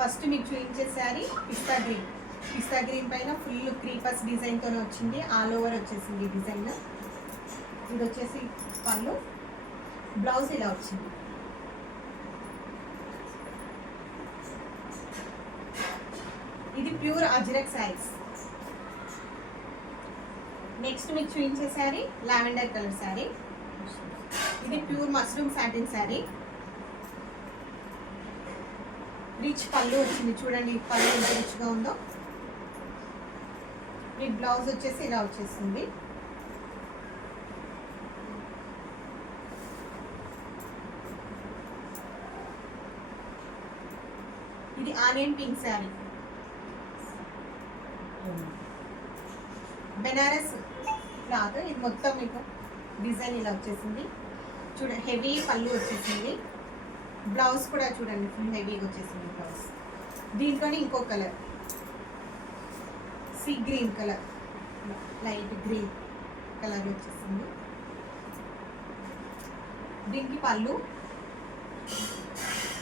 ఫస్ట్ మీకు చూపించే శారీ పిస్తా గ్రీన్ పైన ఫుల్ క్రీపర్స్ డిజైన్తో వచ్చింది. ఆల్ ఓవర్ వచ్చేసింది డిజైన్. ఇది వచ్చేసి పళ్ళు, బ్లౌజ్ ఇలా వచ్చింది. ఇది ప్యూర్ అజ్రక్ శారీస్. నెక్స్ట్ మీకు చూపించే శారీ లావెండర్ కలర్ శారీ. ఇది pure mushroom satin sari. Rich pallu వచ్చింది, చూడండి పళ్ళు ఎంత రిచ్గా ఉందో. మీ బ్లౌజ్ వచ్చేసి ఇలా వచ్చేస్తుంది. ఇది onion pink sari, Banaras cloth. ఇది మొత్తం మీకు డిజైన్ ఇలా వచ్చేసింది. చూడండి హెవీ పళ్ళు వచ్చేసింది. బ్లౌజ్ కూడా చూడండి ఫుల్ హెవీగా వచ్చేసింది బ్లౌజ్. దీంట్లోనే ఇంకో colour sea green colour, light green colour వచ్చేసింది. దీనికి పళ్ళు,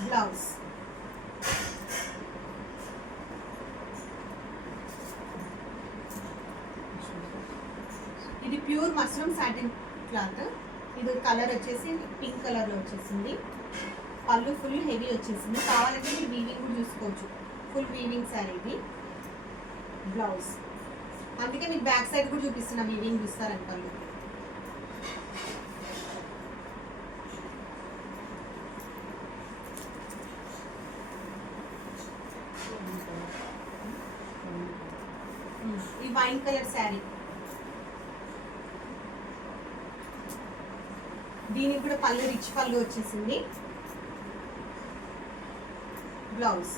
బ్లౌజ్. ఇది ప్యూర్ మష్రూమ్ సాటిన్ క్లాత్. ఇది కలర్ వచ్చేసి పింక్ కలర్లో వచ్చేసింది. పళ్ళు ఫుల్ హెవీ వచ్చేసింది. కావాలంటే మీరు వీవింగ్ కూడా చూసుకోవచ్చు. ఫుల్ వీవింగ్ శారీ ఇది. బ్లౌజ్ అందుకే మీకు బ్యాక్ సైడ్ కూడా చూపిస్తున్నా, వీవింగ్ చూస్తారని పళ్ళు. ఈ వైన్ కలర్ శారీ, దీనికి కూడా పళ్ళు రిచ్ పళ్ళు వచ్చేసింది. బ్లౌజ్